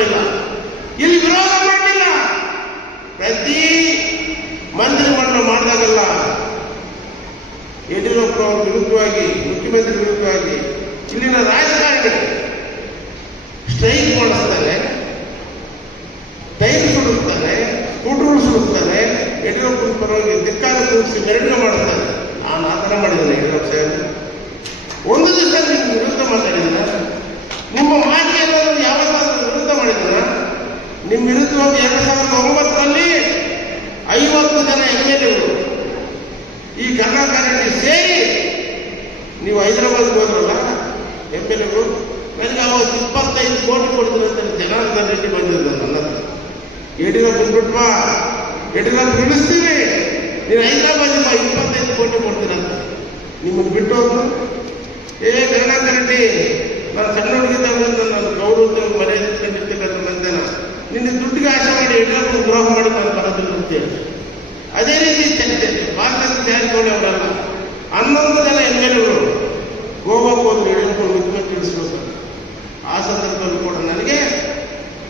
ಮಾಡಿಲ್ಲ. ಇಲ್ಲಿ ವಿರೋಧ ಮಾಡಲಿಲ್ಲ. ಪ್ರತಿ ಮಂತ್ರಿ ಮಂಡಲ ಮಾಡಿದಾಗಲ್ಲ ಯಡಿಯೂರಪ್ಪ ಅವರ ವಿರುದ್ಧವಾಗಿ, ಮುಖ್ಯಮಂತ್ರಿ ವಿರುದ್ಧವಾಗಿ ಇಲ್ಲಿನ ರಾಜಕಾರಣಿ ಸ್ಟ್ರೈಕ್ ಮಾಡಿಸ್ತಾರೆ ಟೈಮ್ ಫುಡ್ ರೂಲ್ಸ್ ಹುಡುಕ್ತಾರೆ ಯಡಿಯೂರಪ್ಪನ ಪರವಾಗಿ ಧಿಕ್ಕಾರ ಕೂರಿಸಿ ಮೆರವಣಿಗೆ ಮಾಡಿಸ್ತಾರೆ. ನಾನು ಆ ಥರ ಮಾಡಿದ್ದೇನೆ, ಯಡಿಯೂರಪ್ಪ ಸಾಹೇಬ್ ಒಂದು ದಿವಸ ನಿಮ್ಮ ವಿರುದ್ಧ ಮಾತಾಡಿದ್ರೆ ನಿಮ್ಮ ನಿಮ್ಮ ವಿರುದ್ಧವಾಗಿ ಎರಡು ಸಾವಿರದ ಒಂಬತ್ತರಲ್ಲಿ ಐವತ್ತು ಜನ ಎಂ ಎಲ್ ಎಗಳು ಈ ಕರ್ನಾಟಕ ರೆಡ್ಡಿ ಸೇರಿ ನೀವು ಹೈದರಾಬಾದ್ಗೆ ಹೋದ್ರಲ್ಲ ಎಂ ಎಲ್ ಎಗಳು ನನಗೆ ಅವತ್ತು ಇಪ್ಪತ್ತೈದು ಕೋಟಿ ಕೊಡ್ತೀನಿ ಅಂತ ಜನಾರ್ದನ್ ರೆಡ್ಡಿ ಬಂದಿದ್ದ ನನ್ನ ಹತ್ರ ಯಡಿಯೂರಪ್ಪ ಬಿಟ್ಟು ಬಾ ಯಡಿಯೂರಪ್ಪ ಇಳಿಸ್ತೀವಿ ನೀನು ಹೈದರಾಬಾದ್ ಬಾ ಇಪ್ಪತ್ತೈದು ಕೋಟಿ ಕೊಡ್ತೀನಿ ಅಂತ ನಿಮ್ಮನ್ನು ಬಿಟ್ಟು ಹೋದ್ರು ಏ ಜಗನ್ನಾಥ ರೆಡ್ಡಿ ನಾನು ಸಣ್ಣ ಹುಡುಗಿದ್ದಾಗ ನಾನು ಗೌರವ ಮರ್ಯಾದೆ ನಿಂತಿರ್ತಕ್ಕಂಥ ಮಂದನ ನಿನ್ನ ದುಡ್ಡಿಗೆ ಆಸೆ ಮಾಡಿ ಯಡಿಯೂರಪ್ಪ ದ್ರೋಹ ಮಾಡಿ ನಾನು ಅದೇ ರೀತಿ ಭಾರತ ಜಾರಕಿಹೊಳಿ ಅವರಲ್ಲ ಹನ್ನೊಂದು ಜನ ಎಂ ಎಲ್ ಎಗಳು ಗೋವಾಕ್ಕೆ ಹೋದ್ರು ಯಡಿಯೂರಪ್ಪ ಮುಖ್ಯಮಂತ್ರಿ ಇಳಿಸ್ಬೇಕು ಆ ಸಂದರ್ಭದಲ್ಲಿ ಕೂಡ ನನಗೆ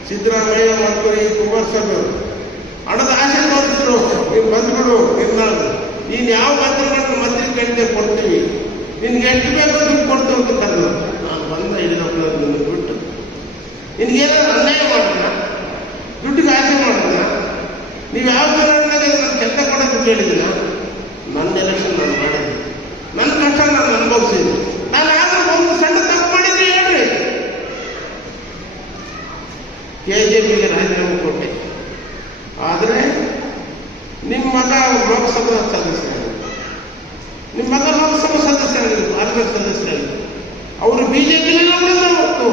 ಸಿದ್ದರಾಮಯ್ಯ ಮತ್ತು ಈ ಕುಮಾರಸ್ವಾಮಿ ಅವರು ಹಣದ ಆಸೆ ತೋರಿಸಿದ್ರು ನೀನು ಬಂದ್ಬಿಡು ನಿನ್ನ ನೀನು ಯಾವ ಮಂತ್ರಿ ಮಾಡಿದ್ರು ಮಂತ್ರಿ ಕಡಿಮೆ ಕೊಡ್ತೀವಿ? ನಿನ್ಗೆ ಎಷ್ಟು ಬೇಕು ದುಡ್ಡು ಕೊಡ್ತೀವಿ ಅಂತ ಕರೆದು ನಾನು ಬಂದ ನಿನ್ನ ಬಿಟ್ಟು. ನಿನ್ಗೇನಾದ್ರು ಅನ್ಯಾಯ ಮಾಡಿದ್ನ ದುಡ್ಡಿಗೆ ಆಸೆ ಮಾಡಿದ್ನ ನೀವು ಯಾವ ಕಾರಣಕ್ಕೆ ನಾನು ಕೆಲಸ ಕೊಡಕ್ಕೆ ಕೇಳಿದ್ದೀರ ನನ್ನ ಎಲೆಕ್ಷನ್ ನಾನು ಮಾಡಿದ್ದೆ. ನನ್ನ ಕಷ್ಟ ನಾನು ಅನುಭವಿಸಿದ್ದೆ. ನಾನು ಆದ್ರೂ ಒಂದು ಸಣ್ಣ ತಪ್ಪು ಮಾಡಿದ್ರೆ ಹೇಳ್ರಿ ಕೆ ಜೆ ಪಿಗೆ ರಾಜೀನಾಮೆ ಕೊಟ್ಟೆ. ಆದರೆ ನಿಮ್ಮ ಮಗ ಲೋಕಸಭಾ ಸದಸ್ಯ ನಿಮ್ಮ ಮಗ ಲೋಕಸಭಾ ಸದಸ್ಯ ಪಾರ್ಲಿಮೆಂಟ್ ಸದಸ್ಯ ಅವರು ಬಿಜೆಪಿ ಹೊತ್ತು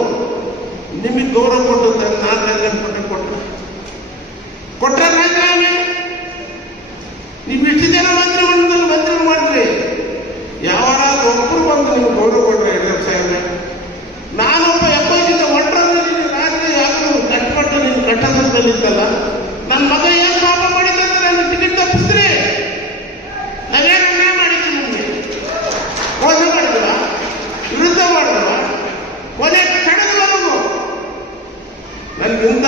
ನಿಮಗೆ ಗೌರವ ಕೊಟ್ಟು ನಾನು ನಾಲ್ಕು ಕೊಟ್ಟೆ ಕೊಟ್ಟರೆ ನೀವು ಇಷ್ಟು ಜನ ಮಂತ್ರಿ ಮಂಡಲದಲ್ಲಿ ಮಂತ್ರಿ ಮಾಡ್ರಿ. ಯಾವಾಗಾದ್ರೂ ಒಬ್ಬರು ಬಂದು ನೀವು ಗೌರವ ಕೊಟ್ಟರೆ ಯಡಿಯೂರಪ್ಪ ಸಾಹೇಬ್ರೆ ನಾನೊಬ್ಬ ಎಪ್ಪೈದಿಂದ ಒಟ್ಟರಲ್ಲಿ ನೀನು ರಾತ್ರಿ ಯಾರು ಕಟ್ಟಪಟ್ಟು ನೀನು ಕಟ್ಟಸದಲ್ಲಿದ್ದಲ್ಲ ನನ್ನ ಮಗ ಏನು ಪಾಪ ಮಾಡಿದ್ರೆ ಅಂತ ನನ್ನ ಟಿಕೆಟ್ ತಪ್ಪಿಸ್ರಿ ನಾವೇನು ಅನ್ಯಾಯ ಮಾಡಿದ್ರಿ ನಿಮಗೆ? ಮೋಸ ಮಾಡಿದ್ರ ವಿರುದ್ಧ ಮಾಡಿದ್ರ ಕೊನೆ ಕ್ಷಣದವರೆಗೂ ನನ್ನಿಂದ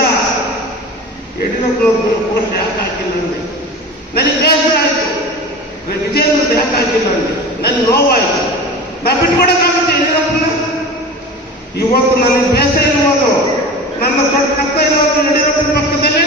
ಯಡಿಯೂರಪ್ಪನವ್ರ ಪೋಸ್ಟ್ ಯಾಕೆ ಹಾಕಿಲ್ಲ ಅಂದೆ? ನನಗೆ ಬೇಸರ ಆಯಿತು. ವಿಜೇಂದ್ರ ದೇಹಕ್ಕೆ ಹಾಕಿಲ್ಲ ಅಂದೆ ನನಗೆ ನೋವಾಯಿತು. ನಾ ಬಿಟ್ಕೊಡೋಕ್ಕಾಗುತ್ತೆ ಯಡಿಯೂರಪ್ಪನ ಇವತ್ತು ನನಗೆ ಬೇಸರ ಇರ್ಬೋದು ನನ್ನ ದೊಡ್ಡ ಕತ್ತ ಇರೋದು ಯಡಿಯೂರಪ್ಪನ ಪಕ್ಕದಲ್ಲಿ